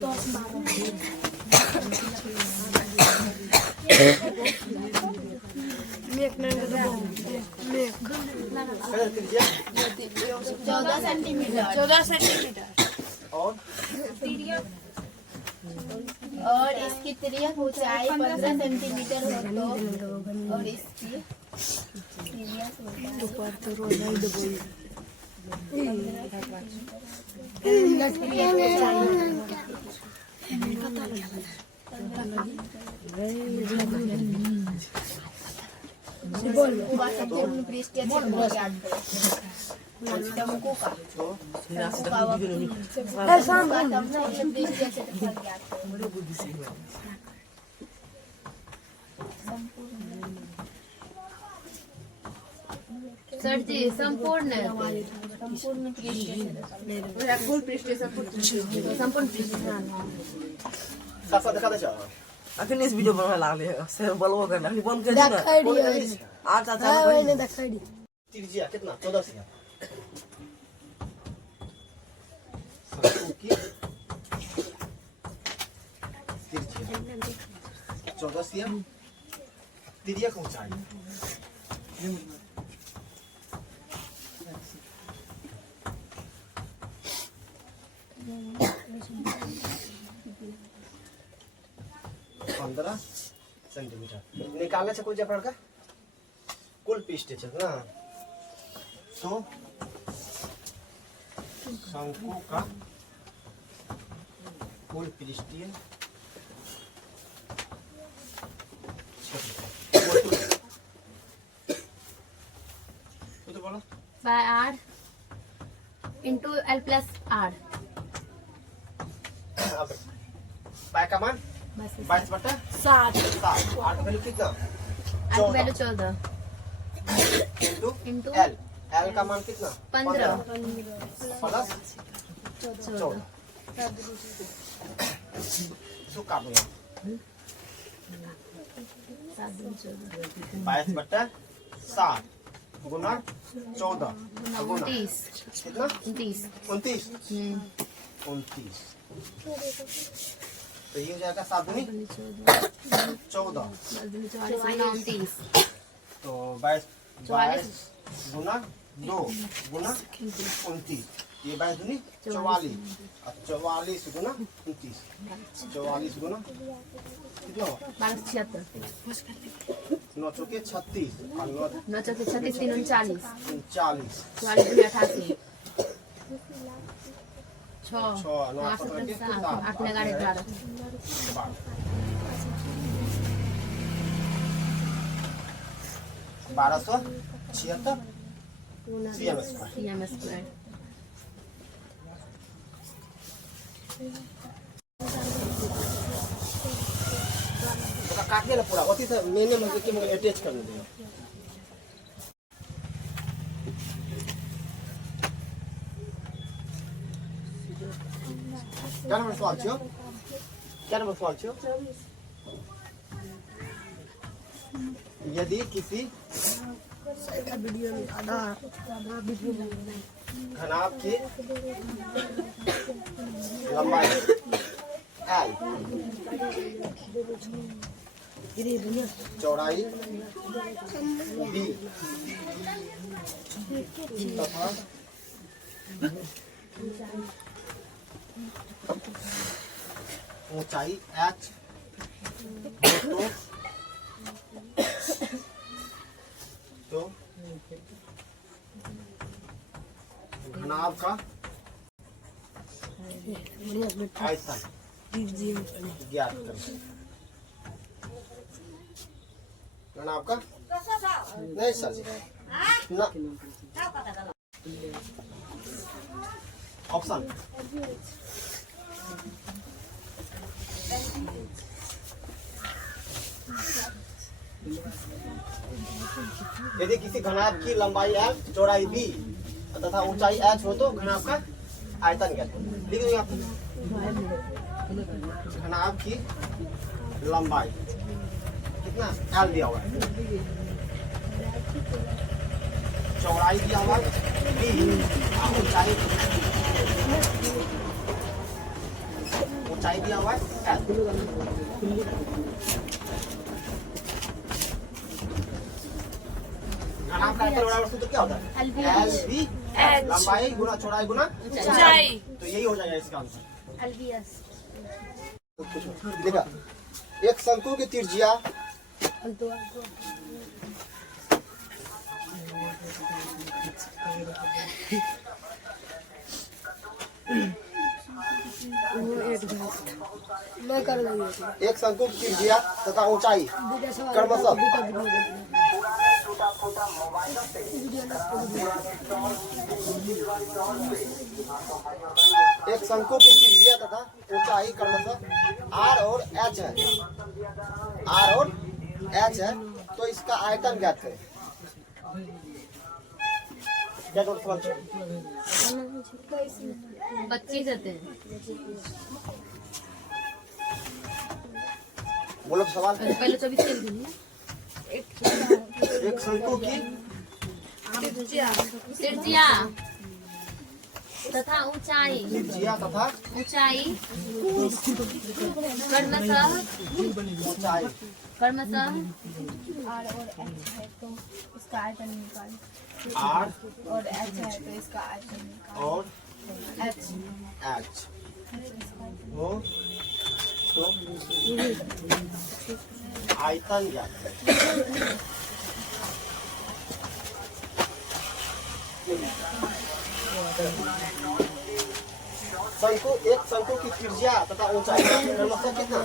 14 centimetre और इसकी तिर्यक ऊंचाई 15 सेंटीमीटर हो तो और इसकी तिर्यक संपूर्ण पृष्ठीय क्षेत्र ज्ञात करें। टंकू का सर जी संपूर्ण अखन इस वीडियो बनवा लागले से बोलबो करना अखन बंद कर दी ना आज आज मैंने दिखाई तिरछिया कितना 14 सीएम की 14 सीएम तिर्यक ऊंचाई पंद्रह सेंटीमीटर निकालने से कोई जफर का कुल पृष्ठ है ना तो शंकु का कुल पृष्ठीय तो बोलो pi r into l plus r pi का मान 22/7 8 वैल्यू कितना 8 वैल्यू 14 इंटू एल एल का मान कितना 15 प्लस 14 सो काट दो 22/7 गुना 14 गुना 29 कितना 29 तो ये हो जाएगा 7 दूनी 14 तो 22 गुना 2 गुना 29 ये 22 दूनी 44 और 44 गुना 29 44 गुना कितना हुआ 9 चौके 36 और 9 चौके 36 3 39 39 44 दूनी 88 6 6 9 8 ने 11 1276 सीएम स्क्वायर सीएम स्क्वायर तो काटने ना पूरा होती तो मैंने मतलब कि मुझे अटैच करने दिया क्या नंबर सवाल छो यदि किसी घनाभ की लंबाई L चौड़ाई B तथा ऊंचाई H तो घनाभ का आयतन ज्ञात करें घनाभ का नहीं सर ना ऑप्शन यदि किसी घनाभ की लंबाई L चौड़ाई B तथा ऊंचाई H हो तो घनाभ का आयतन ज्ञात करें लिख देंगे आप घनाभ की लंबाई कितना L दिया हुआ है चौड़ाई दिया हुआ है B ऊंचाई ऊंचाई दिया हुआ है एल। घनाभ का एल बराबर सूत्र क्या होता है? एल बी एच, लंबाई गुना चौड़ाई गुना ऊंचाई। तो यही हो जाएगा इसका आंसर। देखा, एक शंकु की त्रिज्या एक शंकु की त्रिज्या तथा ऊंचाई क्रमशः एक शंकु की त्रिज्या तथा ऊंचाई क्रमशः आर और एच है, आर और एच है, तो इसका आयतन ज्ञात करें। क्या डॉक्टर सवाल? बच्चे करते हैं। बोलो सवाल। पहले 24 के लिए एक शंकु की त्रिज्या तथा ऊंचाई त्रिज्या तथा ऊंचाई क्रमशः ऊंचाई क्रमशः आर और एच है तो इसका आयतन निकाल। आर और एच है तो इसका आयतन निकाल। और एच एच हो तो आयतन ज्ञात करें। शंकु एक शंकु की त्रिज्या तथा ऊंचाई क्रमशः कितना?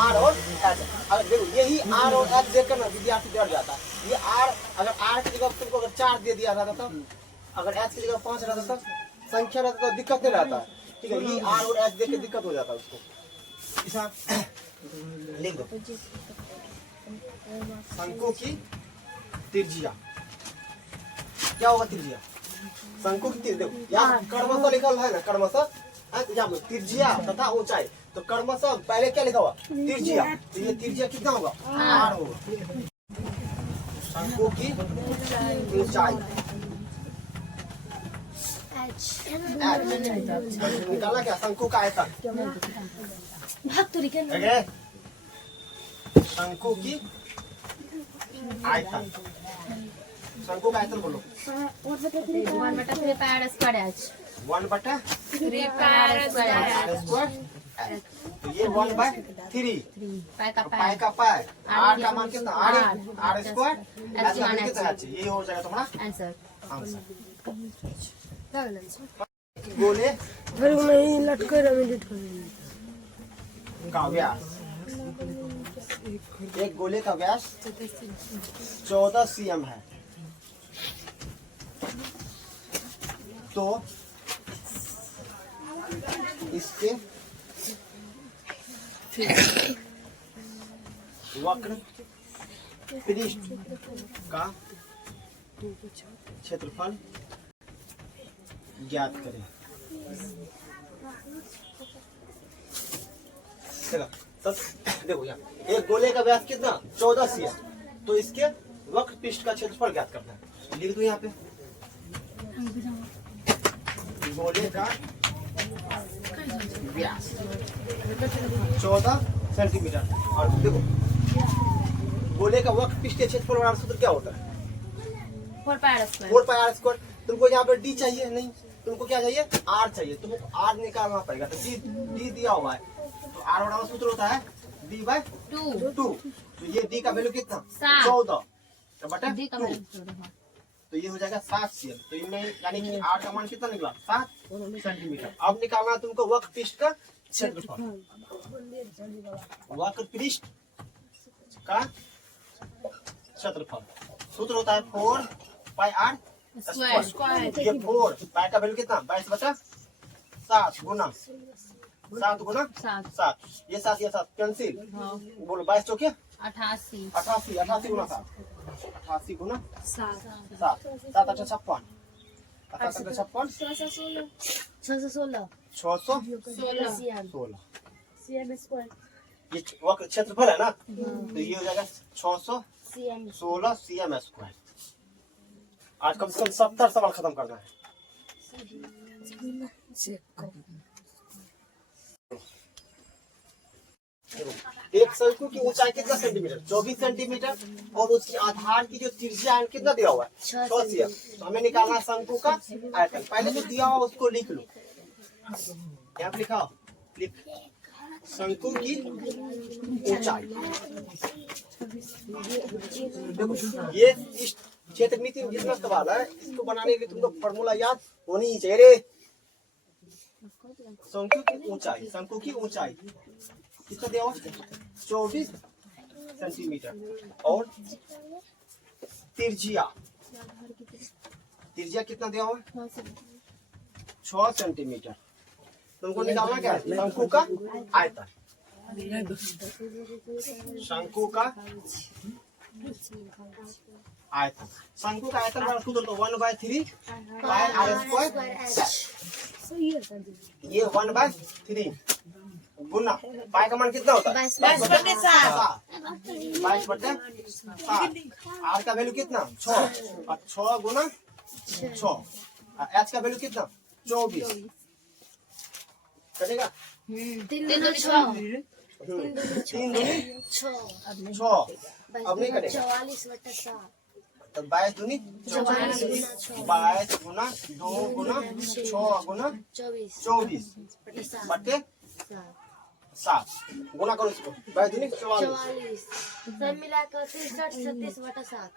आर और एच। अगर देखो यही आर और एच देखकर ना विद्यार्थी डर जाता है। ये आर, अगर आर की जगह तुमको अगर 4 दे दिया रहता तब, अगर एच की जगह 5 रहता तब संख्या रहता तो दिक्कत नहीं रहता है। ठीक है, ये आर और एच देख के दिक्कत हो जाता है उसको। हिसाब लिख दो। शंकु की त्रिज्या क्या होगा? त्रिज्या शंकु की त्रिज्या देखो यहाँ क्रमशः लिखा है ना, क्रमशः यहाँ त्रिज्या तथा ऊंचाई, तो क्रमशः पहले क्या लिखा हुआ? त्रिज्या। तो ये त्रिज्या कितना होगा? आर होगा। शंकु की ऊंचाई निकाला क्या? शंकु का आयतन। शंकु की आयतन, शंकु का आयतन बोलो। 1/3 pi square H 1/3 pi square square. तो ये 1/3 पाई का पाई का पाई, आर का मान कितना? आर स्क्वायर, एच का मान कितना है? ये हो जाएगा तुम्हारा आंसर। आंसर। गोले का व्यास, एक गोले का व्यास 14 cm है, तो इसके वक्र पृष्ठ का क्षेत्रफल ज्ञात करें। देखो यहाँ एक गोले का व्यास कितना? 14 cm, तो इसके वक्र पृष्ठ का क्षेत्रफल ज्ञात करना है। लिख दो यहाँ पे, गोले का व्यास 14 सेंटीमीटर। और देखो गोले का वक्र पृष्ठ के क्षेत्रफल वाला सूत्र क्या होता है? 4 pi square. 4 pi r square. तुमको यहाँ पे डी चाहिए नहीं, तुमको क्या चाहिए? आर चाहिए। तुमको आर निकालना पड़ेगा। तो डी दिया हुआ है, तो आर वाला सूत्र होता है d/2। तो ये डी का वैल्यू कितना? 14 बटा 2, तो ये हो जाएगा 7 cm। तो इनमें यानी कि आर का मान कितना निकला? 7 सेंटीमीटर। अब निकालना है तुमको वक्र पृष्ठ का क्षेत्रफल। वक्र पृष्ठ का क्षेत्रफल सूत्र होता है 4 पाई आर स्क्वायर। ये 4 पाई का वैल्यू कितना? 22/7 गुना 7 गुना 7। ये 7 कैंसिल। बोलो 22 चौके 88 88 गुना 7, 88 गुना 7, 7 8 56, 7 8 56, 616 ये वक्र क्षेत्रफल है ना, तो ये हो जाएगा 616 cm स्क्वायर। आज कम से कम 70 सवाल खत्म करना है। एक शंकु की ऊंचाई कितना सेंटीमीटर? 24 सेंटीमीटर। और उसकी आधार की जो त्रिज्या है कितना दिया हुआ है? 6 cm। तो हमें निकालना है शंकु का आयतन। पहले जो दिया हुआ उसको लिख लो, क्या लिखा हो? लिख, शंकु की ऊंचाई। देखो ये इस क्षेत्र में जितना सवाल है, इसको बनाने के लिए तुमको फॉर्मूला याद होनी ही चाहिए रे। शंकु की ऊंचाई, शंकु की ऊंचाई कितना दिया हुआ? 24 सेंटीमीटर। और त्रिज्या, त्रिज्या कितना दिया हुआ? 6 सेंटीमीटर। तुमको निकालना क्या है? शंकु का आयतन। शंकु का आयतन, शंकु का आयतन का सूत्र तो 1/3 पाई r स्क्वायर। ये 1/3 गुना पाई का मान कितना होता है? 22/7। 22/7। आर का वैल्यू कितना? 6। और 6 गुना 6। एच का वैल्यू कितना? 24 कटेगा। 3 दूनी 6। 3 दूनी 6। अब नहीं कटेगा। 44/7। तो 22 दूनी 22 गुना 2 गुना 6 गुना 24 बटे 7 गुना करो इसको। 22 दूनी 44 सब मिलाकर 63/7।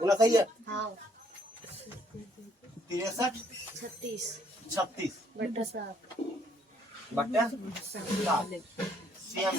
गुना सही है। हाँ 63 36 बटा 7 बटे 7 CM।